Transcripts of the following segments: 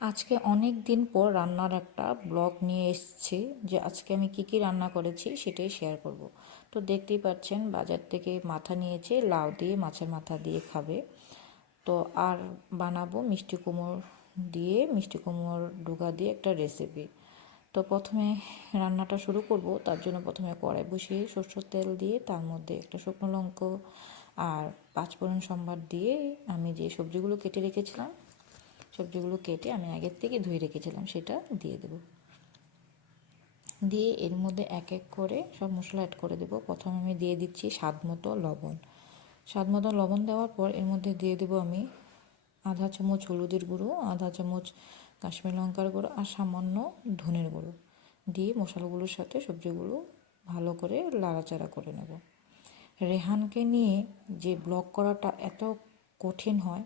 আজকে অনেক দিন পর রান্নার একটা ব্লগ নিয়ে এসেছি যে আজকে আমি কি কি রান্না করেছি সেটাই শেয়ার করব। তো দেখতেই পাচ্ছেন বাজার থেকে মাথা নিয়েছে, লাউ দিয়ে, মাছের মাথা দিয়ে খাবে। তো আর বানাবো মিষ্টি কুমড় দিয়ে, মিষ্টি কুমড়োর ডুগা দিয়ে একটা রেসিপি তো প্রথমে রান্নাটা শুরু করব, তার জন্য প্রথমে কড়াই বসিয়ে সরষের তেল দিয়ে, তার মধ্যে একটা শুকনো লঙ্কা আর পাঁচফোড়ন সম্বার দিয়ে আমি যে সবজিগুলো কেটে রেখেছিলাম সবজিগুলো কেটে আমি আগের থেকে ধুয়ে রেখেছিলাম, সেটা দিয়ে দেব। দিয়ে এর মধ্যে এক এক করে সব মশলা অ্যাড করে দেবো। প্রথমে আমি দিয়ে দিচ্ছি স্বাদ মতো লবণ। স্বাদ মতো লবণ দেওয়ার পর এর মধ্যে দিয়ে দেবো আমি আধা চামচ হলুদের গুঁড়ো, আধা চামচ কাশ্মীর লঙ্কার গুঁড়ো আর সামান্য ধনের গুঁড়ো। দিয়ে মশলাগুলোর সাথে সবজিগুলো ভালো করে লাড়াচাড়া করে নেব। রেহানকে নিয়ে যে ব্লগ করাটা এত কঠিন হয়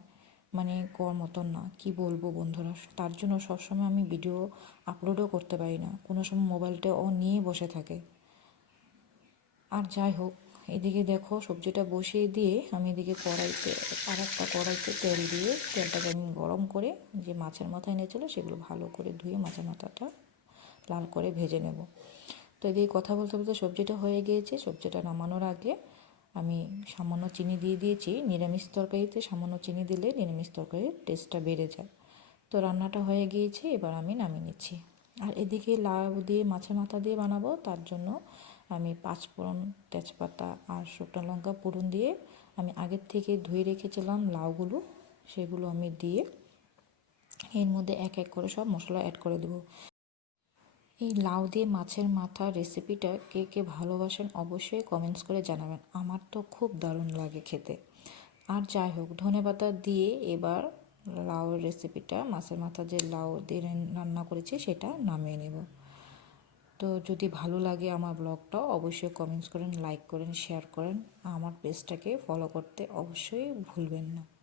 মানে কর মতন না। কি বলব বন্ধুরা? তার জন্য সবসময় আমি ভিডিও আপলোডও করতে পারি না। কোনো সময় মোবাইলটা ও নিয়ে বসে থাকে। আর যাই হোক, এদিকে দেখো সবজিটা বসিয়ে দিয়ে আমি এদিকে কড়াইতে আর একটা কড়াইতে তেল দিয়ে তেলটাকে আমি গরম করে যে মাছের মাথা এনেছিল সেগুলো ভালো করে ধুয়ে মাছের মাথাটা লাল করে ভেজে নেব। তো এদিকে কথা বলতে বলতে সবজিটা হয়ে গিয়েছে। সবজিটা নামানোর আগে আমি সামান্য চিনি দিয়ে দিয়েছি, নিরামিষ তরকারিতে সামান্য চিনি দিলে নিরামিষ তরকারির টেস্টটা বেড়ে যায়। তো রান্নাটা হয়ে গিয়েছে, এবার আমি নামিয়ে নিচ্ছি। আর এদিকে লাউ দিয়ে, মাছের মাথা দিয়ে বানাবো, তার জন্য আমি পাঁচফোড়ন তেজপাতা আর শুকনো লঙ্কা পুরন দিয়ে আমি আগের থেকে ধুয়ে রেখেছিলাম লাউগুলো, সেগুলো আমি দিয়ে এর মধ্যে এক এক করে সব মশলা অ্যাড করে দেবো। এই লাউ দিয়ে মাছের মাথা রেসিপিটা কে কে ভালোবাসেন অবশ্যই কমেন্টস করে জানাবেন। আমার তো খুব দারুণ লাগে খেতে। আর যাই হোক, ধনে পাতা দিয়ে এবার লাউয়ের রেসিপিটা মাছের মাথা যে লাউ দিয়ে রান্না করেছি সেটা নামিয়ে নেব। তো যদি ভালো লাগে আমার ব্লগটা, অবশ্যই কমেন্টস করেন লাইক করেন শেয়ার করেন। আমার পেজটাকে ফলো করতে অবশ্যই ভুলবেন না।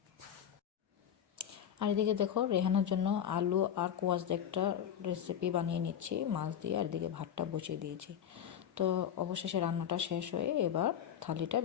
আর এদিকে দেখো, রেহানার জন্য আলু আর কোয়াশ একটা রেসিপি বানিয়ে নিচ্ছি, মাছ দিয়ে। আর এদিকে ভাতটা বসিয়ে দিয়েছি। তো অবশেষে রান্নাটা শেষ হয়ে এবার থালিটা